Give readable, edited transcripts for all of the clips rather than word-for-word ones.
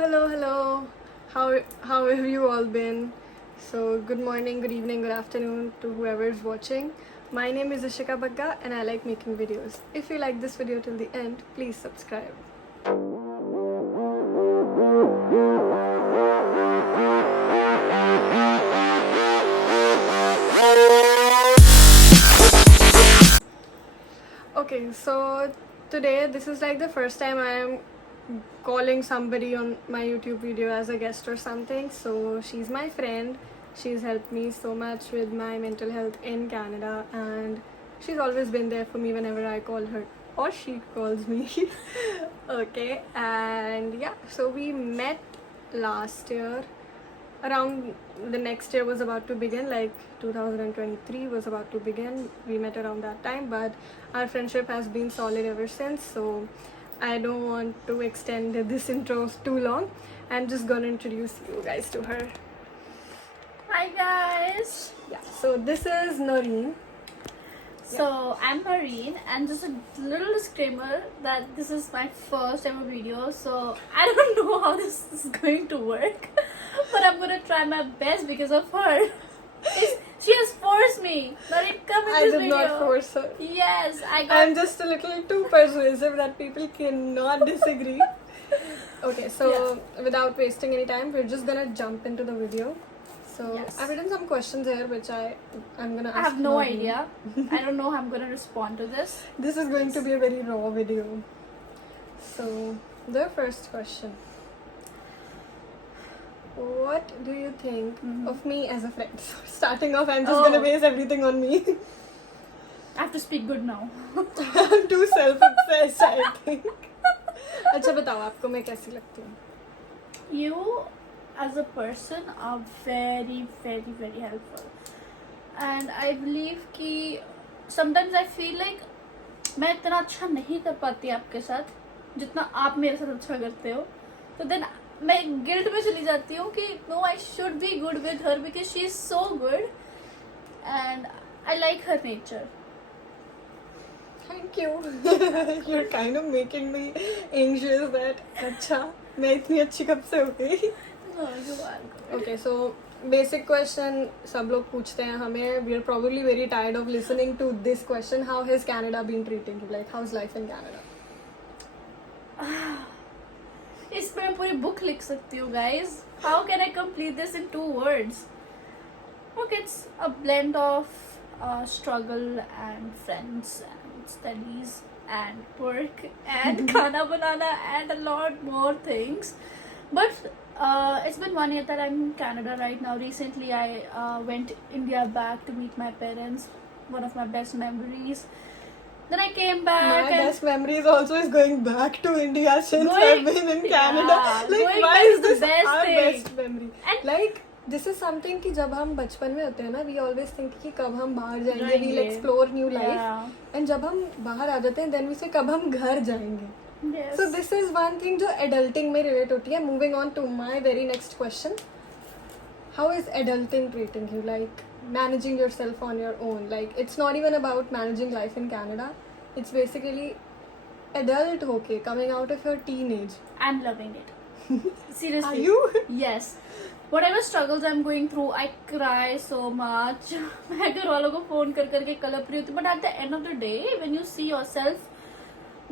hello. How have you all been? So, good morning, good evening, good afternoon to whoever is watching. My name is Ishika Bagga and I like making videos. If you like this video till the end, please subscribe. Okay, so today this is like the first time I am calling somebody on my YouTube video as a guest or something. So she's my friend. She's helped me so much with my mental health in Canada, and she's always been there for me whenever I call her or she calls me. Okay, and yeah, so we met last year. Around the next year was about to begin, like 2023 was about to begin. We met around that time, but our friendship has been solid ever since. So I don't want to extend this intro too long. I'm just gonna introduce you guys to her. Hi guys! Yeah, so this is Noreen. So I'm Marine, and just a little disclaimer that this is my first ever video, so I don't know how this is going to work, but I'm gonna try my best because of her. She has forced me. Marine, come in I this did video. not force her. Yes, I got. I'm just a little too persuasive that people cannot disagree. Okay, so without wasting any time, we're just gonna jump into the video. So Yes. I've written some questions here which I'm gonna ask. I have no Noreen. idea. I don't know how I'm gonna respond to this. This is going to be a very raw video. So the first question. What do you think of me as a friend? So starting off, I'm just gonna base everything on me. I have to speak good now. I'm too self-obsessed, I think. अच्छा बताओ आपको मैं कैसी लगती हूँ? You as a person are very helpful, and I believe कि sometimes I feel like मैं इतना अच्छा नहीं कर पाती आपके साथ जितना आप मेरे साथ अच्छा करते हो, तो then मैं गिल्ट में चली जाती हूँ कि no, I should be good with her because she is so good and I like her nature. Thank you. You're kind of making me anxious that अच्छा मैं इतनी अच्छी कब से हो गई? No, you are good. Okay, so basic question सब लोग पूछते हैं हमें. We are probably very tired of listening to this question. How has Canada been treating you? Like, how's life in Canada? इस पे मैं पूरी बुक लिख सकती हूँ guys. How can I complete this in 2 words? Look, it's a blend of struggle and friends and studies and work and खाना बनाना and a lot more things. But it's been 1 year that I'm in Canada right now. Recently, I went India back to meet my parents. One of my best memories. Then I came back. My best memories also is going back to India since Going- I've been in Canada. Yeah, Like, going why back is is the this best our thing. best memory? And- Like, this is something कि जब हम बचपन में होते हैं ना, we always think कि कब हम बाहर जाएंगे, जाएंगे. we'll explore new life. Yeah. And जब हम बाहर आ जाते हैं, then we say कब हम घर जाएंगे. Yes. So this is one thing जो adulting में relate होती है. Moving on to my very next question. How is adulting treating you? Like, managing yourself on your own. Like, it's not even about managing life in Canada. It's basically adult होके coming out of your teenage. I'm loving it. Seriously. Are you? Yes. Whatever struggles I'm going through, I cry so much. मैं घर वालों को phone कर करके कलप रही होती. But at the end of the day, when you see yourself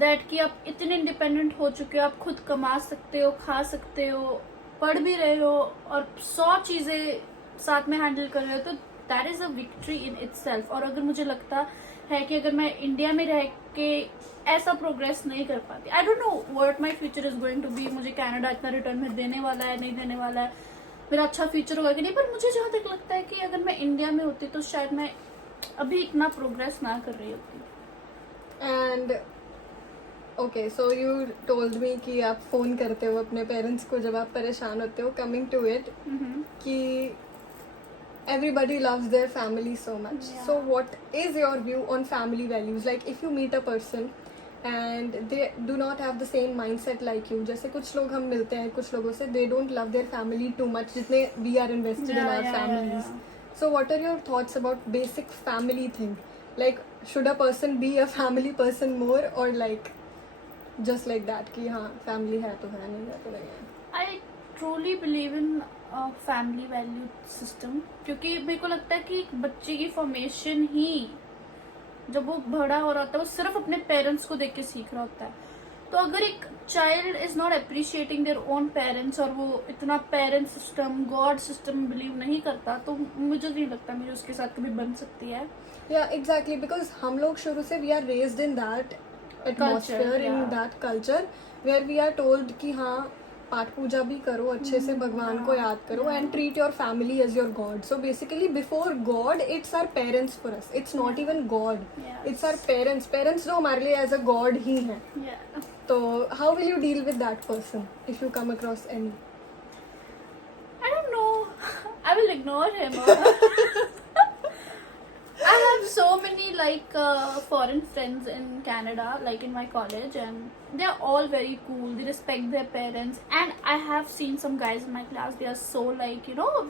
that कि आप इतने independent हो चुके हो, आप खुद कमा सकते हो, खा सकते हो, पढ़ भी रहे हो और 100 चीजें साथ में हैंडल कर रहे हो, तो that is a victory in itself. और अगर मुझे लगता है कि अगर मैं इंडिया में रह के ऐसा प्रोग्रेस नहीं कर पाती, I don't know what my future is going to be. मुझे कनाडा इतना रिटर्न में देने वाला है, नहीं देने वाला है, मेरा अच्छा फ्यूचर होगा कि नहीं, पर मुझे जहाँ तक लगता है कि अगर मैं इंडिया में होती तो शायद मैं अभी इतना प्रोग्रेस ना कर रही होती. And okay, so you told me कि आप फोन करते हो अपने पेरेंट्स को जब आप परेशान होते हो. Coming to it, कि everybody loves their family so much. Yeah. So what is your view on family values? Like, if you meet a person and they do not have the same mindset like you, जैसे कुछ लोग हम मिलते हैं कुछ लोगों से, they don't love their family too much जितने we are invested in our families. So what are your thoughts about basic family thing? Like, should a person be a family person more, or like just like that कि हाँ family है तो है, नहीं है तो नहीं है. I truly believe in family value system, क्योंकि मेरे को लगता है कि एक बच्चे की फॉर्मेशन ही जब वो बड़ा हो रहा होता है वो सिर्फ अपने पेरेंट्स को देख के सीख रहा होता है. तो अगर एक child is not appreciating their own parents और वो इतना parent system God system believe नहीं करता, तो मुझे नहीं लगता मेरी उसके साथ कभी बन सकती है. Yeah, exactly, because हम लोग शुरू से we are raised in that atmosphere, in yeah. that culture where we are told कि हाँ पाठ पूजा भी करो अच्छे से, भगवान को याद करो, and treat your family as your god. So basically before God it's our parents for us, it's not even God, Yes. it's our parents. Parents जो हमारे लिए as a god ही हैं. Yeah. तो how will you deal with that person if you come across any? I don't know. I will ignore him. I have so many foreign friends in Canada, like in my college, and they are all very cool. They respect their parents, and I have seen some guys in my class. They are so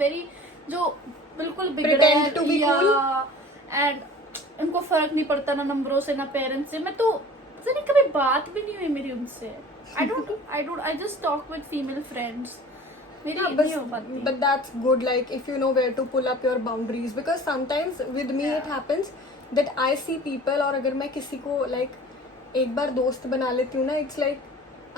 very जो बिल्कुल बिगड़े Pretend to be cool. and उनको फर्क नहीं पड़ता ना नंबरों से ना पेरेंट्स से. मैं तो पता नहीं कभी बात भी नहीं हुई मेरी उनसे. I just talk with female friends. मेरी Yeah, नहीं हो पाती. but that's good, like if you know where to pull up your boundaries, because sometimes with me it happens that I see people, और अगर मैं किसी को like एक बार दोस्त बना लेती हूँ ना, it's like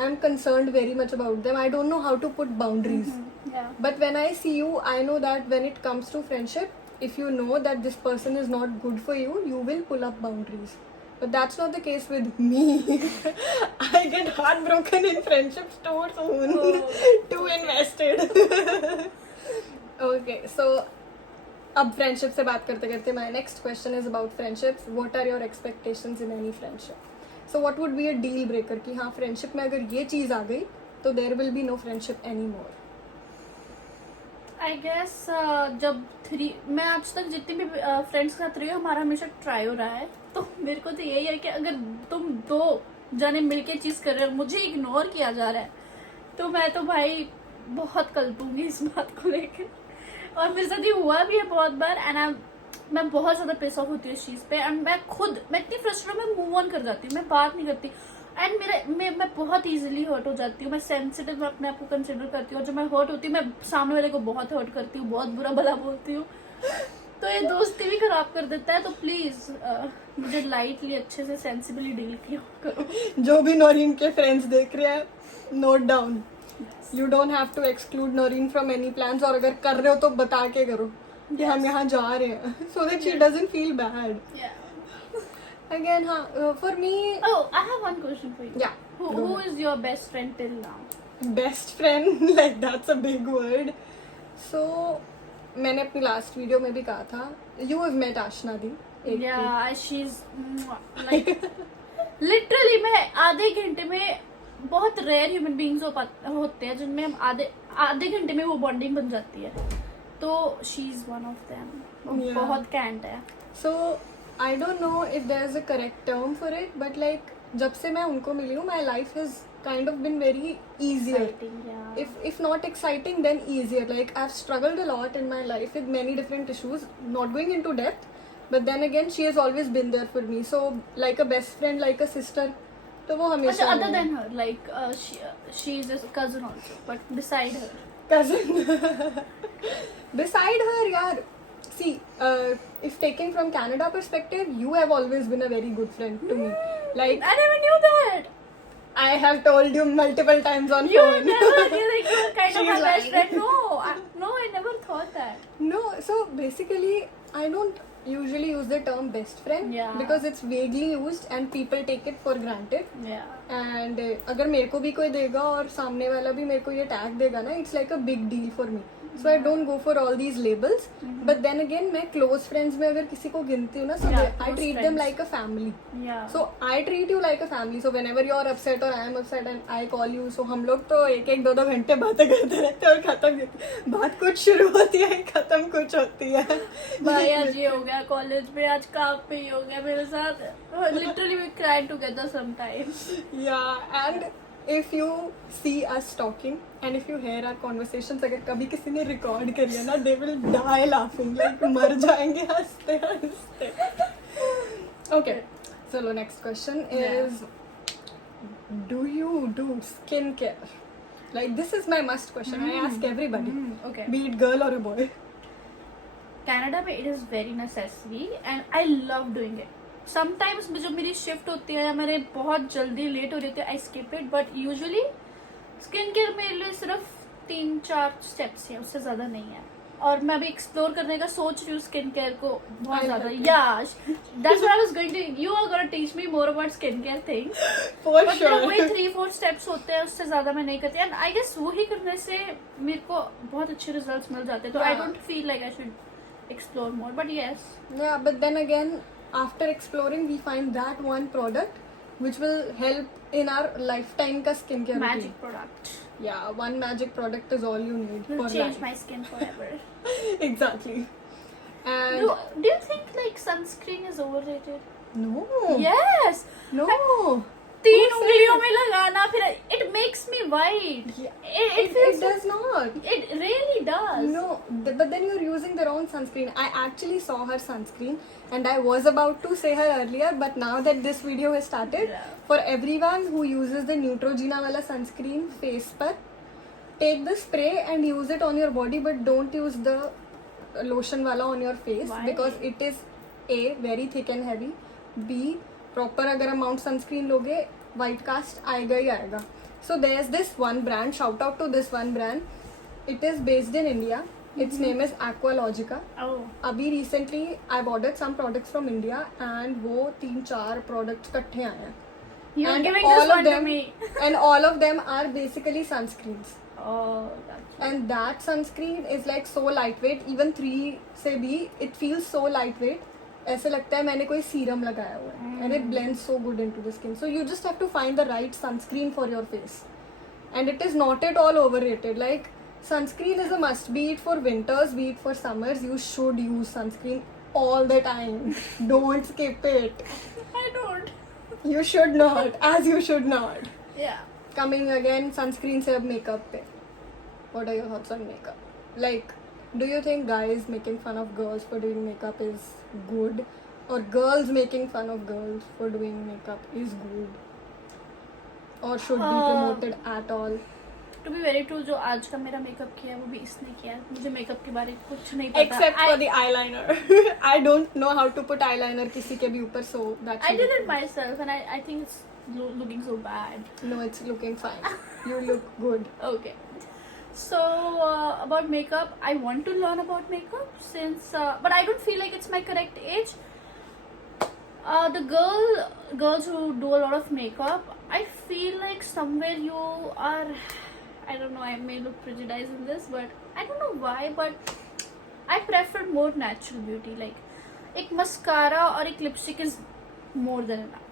I'm concerned very much about them. I don't know how to put boundaries. Yeah. But when I see you, I know that when it comes to friendship, if you know that this person is not good for you, you will pull up boundaries. But that's not the case with me. I get heartbroken in friendships too soon. Too invested. Okay, so अब friendship से बात करते करते my next question is about friendships. What are your expectations in any friendship? So what would be a deal breaker कि हाँ friendship में अगर ये चीज़ आ गई तो there will be no friendship anymore. I guess जब मैं आज तक जितनी भी फ्रेंड्स के साथ रही हूँ हमारा हमेशा ट्राई हो रहा है. तो मेरे को तो यही है कि अगर तुम दो जाने मिलके चीज कर रहे हो, मुझे इग्नोर किया जा रहा है, तो मैं तो भाई बहुत कल्पूंगी इस बात को लेकर. और मेरे साथ ये हुआ भी है बहुत बार. एंड मैं बहुत ज्यादा पिस ऑफ होती हूँ इस चीज पे. एंड मैं इतनी फ्रस्ट्रेटेड, मैं मूव ऑन कर जाती हूँ, मैं बात नहीं करती. एंड मैं बहुत इजीली हर्ट हो जाती हूँ. मैं सेंसिटिव, मैं अपने आप को कंसिडर करती हूँ. और जब मैं हर्ट होती हूँ मैं सामने वाले को बहुत हर्ट करती हूँ, बहुत बुरा भला बोलती हूँ. तो ये दोस्ती भी खराब कर देता है. तो प्लीज मुझे लाइटली अच्छे से सेंसिबली डील किया करो. जो भी नौरीन के फ्रेंड्स देख रहे हैं, note down. You don't have to exclude Noreen from any plans. और अगर कर रहे हो तो बता के करो कि हम यहाँ जा रहे हैं, so that she doesn't feel bad. Again, for me, Oh, I have one question for you. yeah. Who is your best friend till now? Best friend, like that's a big word. So, मैंने अपनी last video में भी कहा था, you have met Aashna the. Yeah, she's like literally मैं आधे घंटे में, बहुत रेयर ह्यूमन बीइंग्स होते हैं जिनमें हम आधे घंटे में वो बॉन्डिंग बन जाती है. तो she is one of them. Yeah. बहुत कैंट है. So, I don't know if there's a correct term for it, but like जब से मैं उनको मिली हूँ, my life has kind of been very easier. Exciting, yeah. If not exciting, then easier. Like I've struggled a lot in my life with many different issues, not going into depth, but then again she has always been there for me. So like a best friend, like a sister, तो वो हमेशा. Other than her, like she is a cousin also, but beside her. cousin. Beside her, यार. See, if taking from Canada perspective, you have always been a very good friend to me. Like I never knew that. I have told you multiple times on You phone. never, you're like you're kind of She's my best lying. friend. No, I never thought that. No, so basically, I don't usually use the term best friend Yeah. because it's vaguely used and people take it for granted. Yeah. And अगर मेरे को भी कोई देगा और सामने वाला भी मेरे को ये टैग देगा ना, it's like a big deal for me. So I don't go for all these labels. But then again, मैं close friends में अगर किसी को गिनती हूँ ना, so Yeah, I close treat them friends. like a family. Yeah. So I treat you like a family. So whenever you're upset or I am upset and I call you, so हम लोग तो एक दो घंटे बातें करते रहते हैं और खत्म. बात कुछ शुरू होती है, खत्म कुछ होती है. भाई आज ये हो गया कॉलेज में, आज काम पे ही हो गया मेरे साथ. Literally we cried together sometimes. Yeah, and if you see us talking and if you hear our conversations, अगर कभी किसी ने रिकॉर्ड करी है ना, they will die laughing, like मर जाएंगे हंसते हंसते. Okay, so the next question is, do you do skincare? Like, this is my must question. I ask everybody, Okay. be it girl or a boy. Canada में it is very necessary and I love doing it. Sometimes जब मेरी shift होती है या मेरे बहुत जल्दी late हो रही होती है I skip it, but usually skin care मेरे लिए सिर्फ 3-4 स्टेप्स हैं, उससे ज्यादा नहीं है. और मैं अभी एक्सप्लोर करने का सोच रही हूँ स्किन केयर को बहुत I ज्यादा. like it. Yeah, that's what I was going to. You are gonna teach me more about skin care things. For But sure. वही 3-4 स्टेप्स होते हैं, उससे ज्यादा मैं नहीं करती. एंड आई गेस वही करने से मेरे को बहुत अच्छे रिजल्ट्स मिल जाते हैं. तो आई Yeah. Don't feel like I should explore more. But yes, Yeah, but then again, after exploring, we find that one product which will help in our lifetime ka skincare routine. Magic product Yeah, one magic product is all you need will for change life. my skin forever. Exactly. And Do you think like sunscreen is overrated? no, Yes. no. 3 Who said उंगलियों that? में लगाना फिर it makes me white. Yeah, It it feels does not. It really does. No, but then you're using the wrong sunscreen. I actually saw her sunscreen and I was about to say her earlier, but now that this video has started, Yeah. for everyone who uses the Neutrogena wala sunscreen face par, take the spray and use it on your body, but don't use the lotion wala on your face. Why? Because it is A, very thick and heavy, B, proper अगर amount sunscreen लोगे white cast आएगा ही आएगा. So there's this one brand, shout out to this one brand. It is based in India. Its name is Aqualogica. Oh. अभी recently I've ordered some products from India and वो 3-4 products इकट्ठे आए हैं. You're And giving all this of one to them- me. And all of them are basically sunscreens. Oh, that's And that sunscreen is like so lightweight. Even 3 से भी it feels so lightweight. ऐसे लगता है मैंने कोई serum लगाया हुआ है. And it blends so good into the skin. So you just have to find the right sunscreen for your face. And it is not at all overrated. Like, sunscreen is a must. Be it for winters, be it for summers, you should use sunscreen all the time. Don't skip it. I don't. You should not. As you should not. Yeah. Coming again, sunscreen से अब makeup पे. What are your thoughts on makeup? Like, do you think guys making fun of girls for doing makeup is good? Or girls making fun of girls for doing makeup is good? Or should be promoted at all? To be very true, जो आज का मेरा makeup किया है वो भी इसने किया है. मुझे मेकअप के बारे में कुछ नहीं पता. Except for the eyeliner. I don't know how to put eyeliner किसी के भी ऊपर, so that's I did it myself and I think it's looking so bad. No, it's looking fine. You look good. Okay. So about makeup, I want to learn about makeup since, but I don't feel like it's my correct age. The girls who do a lot of makeup, I feel like somewhere you are, I don't know, I may look prejudiced in this, but I don't know why, but I prefer more natural beauty. Like, एक mascara और एक lipstick is more than enough.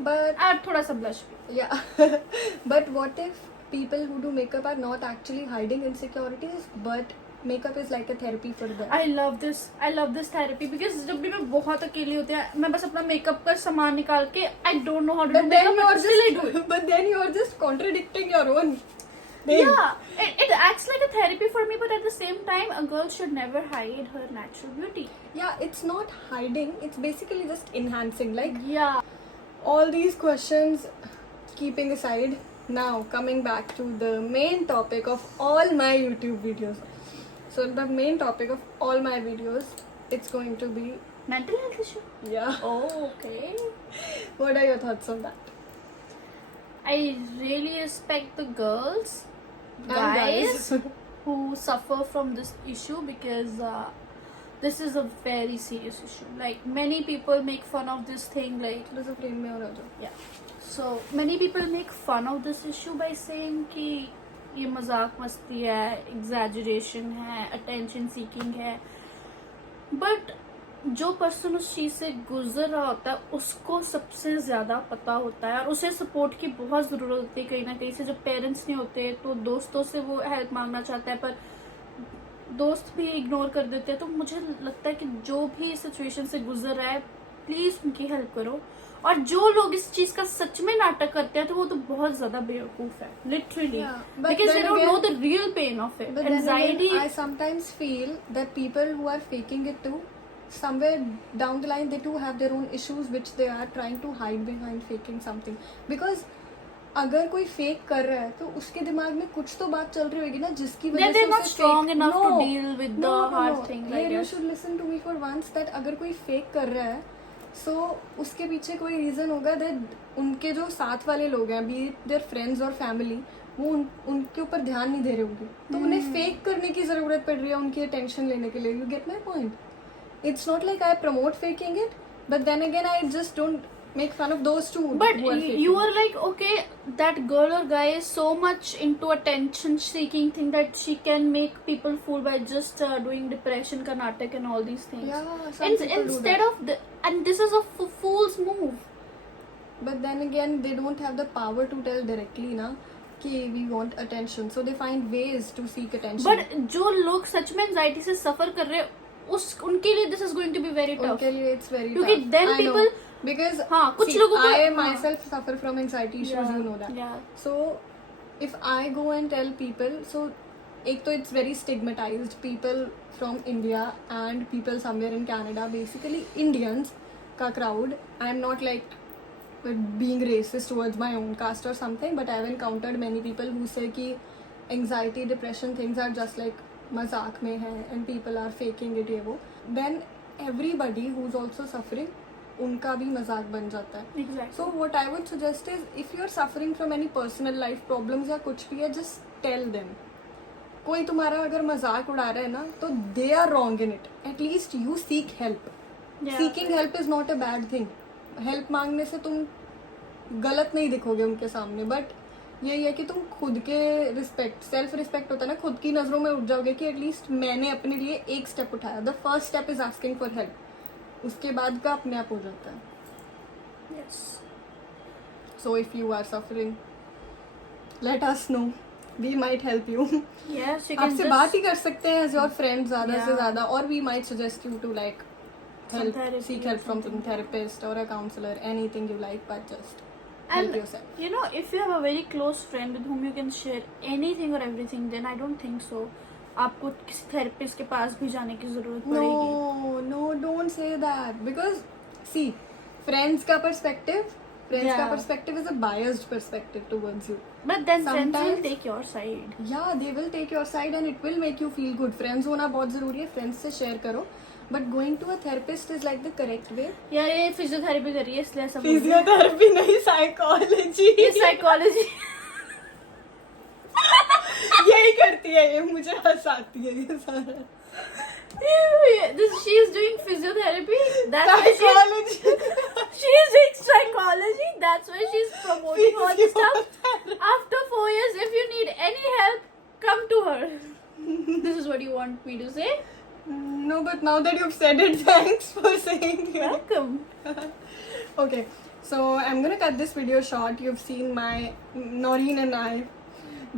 But और थोड़ा सा blush भी. yeah. But what if people who do makeup are not actually hiding insecurities, but makeup is like a therapy for them? I love this therapy because जब भी मैं बहुत अकेली होती है मैं बस अपना मेकअप का सामान निकाल के I don't know how to do But then makeup you are but still I do it. just but then you are just contradicting your own thing. Yeah, it acts like a therapy for me, but at the same time a girl should never hide her natural beauty. Yeah, it's not hiding, it's basically just enhancing. Like, Yeah. all these questions keeping aside, now coming back to the main topic of all my YouTube videos. So the main topic of all my videos, it's going to be, Mental health issue. yeah. Oh, okay. What are your thoughts on that? I really respect the girls, And guys who suffer from this issue because this is a very serious issue. Like many people make fun of this thing, like थोड़ा सा frame में और आ जाओ. yeah. So many people make fun of this issue by saying कि ये मजाक मस्ती है, exaggeration है, attention seeking है. But जो पर्सन उस चीज से गुजर रहा होता है उसको सबसे ज्यादा पता होता है और उसे सपोर्ट की बहुत जरूरत होती है. कहीं ना कहीं से जब पेरेंट्स नहीं होते तो दोस्तों से वो हेल्प मांगना चाहता है पर दोस्त भी इग्नोर कर देते हैं. तो मुझे लगता है कि जो भी सिचुएशन से गुजर रहा है प्लीज उनकी हेल्प करो. और जो लोग इस चीज का सच में नाटक करते हैं तो वो तो बहुत ज्यादा बेवकूफ है, literally, Yeah, but because they then don't know again- the real pain of it. But then anxiety. again, I sometimes feel that people who are faking it too somewhere down the line they too have their own issues which they are trying to hide behind faking something. Because अगर कोई fake कर रहा है तो उसके दिमाग में कुछ तो बात चल रही होगी ना जिसकी वजह से they're not उसे strong fake- enough No. to deal with the No, hard things, I Here you guess. should listen to me for once that अगर कोई फेक कर रहा है so उसके पीछे कोई रीजन होगा that उनके जो साथ वाले लोग हैं बी देयर फ्रेंड्स और फैमिली वो उनके ऊपर ध्यान नहीं दे रहे होंगे तो उन्हें फेक करने की जरूरत पड़ रही है उनकी अटेंशन लेने के लिए. You get my point. It's not like I promote faking it but then again I just don't make fun of those two. But who are faking. you are like, okay, that girl or guy is so much into attention seeking thing that she can make people fool by just doing depression Karnataka and all these things. Yeah, some people do Instead that. of the, and this is a fool's move. But then again, they don't have the power to tell directly, na, कि we want attention. So they find ways to seek attention. But जो लोग सच में anxiety से suffer कर रहे हैं उनके लिए this is going to be very tough. उनके लिए it's very क्योंकि tough. then I know. people Because हाँ, कुछ see, लोगों को I हाँ. myself suffer from anxiety issues, you know that. Yeah. So if I go and tell people, so एक तो it's very stigmatized. People from India and people somewhere in Canada, basically Indians का crowd. I'm not like being racist towards my own caste or something, but I've encountered many people who say कि anxiety, depression things are just like मजाक में है and people are faking it ये वो. Then everybody who's also suffering उनका भी मजाक बन जाता है. Exactly. So what I would suggest is if you're suffering from any personal life problems या कुछ भी है just tell them. कोई तुम्हारा अगर मजाक उड़ा रहा है ना तो they are wrong in it. At least you seek help. Yeah. Seeking help is not a bad thing. Help मांगने से तुम गलत नहीं दिखोगे उनके सामने बट यही है कि तुम खुद के रिस्पेक्ट सेल्फ रिस्पेक्ट होता है ना खुद की नजरों में उठ जाओगे कि एटलीस्ट मैंने अपने लिए एक स्टेप उठाया. The first step is asking for help. उसके बाद का अपने आप हो जाता है. Yes. So if you are suffering let us know. We might help you. Yes, you can आपसे just बात ही कर सकते हैं एज योर फ्रेंड ज्यादा से Yeah. ज्यादा और we might suggest you to like Some help, therapy seek or help from some something. therapist or a counselor, anything you like, but just help And yourself. you know, if you have a very close friend with whom you can share anything or everything, then I don't think so. आपको किसी therapist के पास भी जाने की जरूरत पड़ेगी. No, don't say that because see, friends का perspective Yeah. is a biased perspective towards you. But then friends will Sometimes- take your side. Yeah, they will take your side and it will make you feel good. Friends होना बहुत जरूरी है. Friends से share करो. But going to a therapist is like the correct way. यार ये physiotherapy कर रही है इसलिए ऐसा बोल रही है. फिजियोथेरेपी नहीं psychology. ये साइकोलॉजी. यही करती है ये मुझे हंसाती है ये सारा. She is doing physiotherapy. That's why Psychology. she is doing psychology. That's why she's promoting all this stuff. After 4 years, if you need any help, come to her. This is what you want me to say? No, but now that you've said it, thanks for saying it. Welcome. Okay, so I'm gonna cut this video short. You've seen my Noreen and I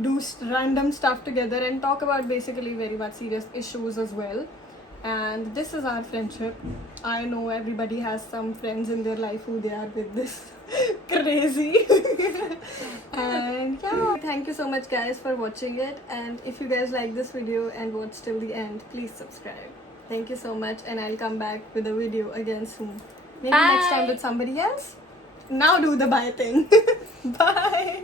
do random stuff together and talk about basically very much serious issues as well. And this is our friendship. I know everybody has some friends in their life who they are with this crazy. And yeah, thank you so much guys for watching it. And if you guys like this video and watch till the end, please subscribe. Thank you so much and I'll come back with a video again soon. Maybe next time Bye. with somebody else. Now do the bye thing. Bye.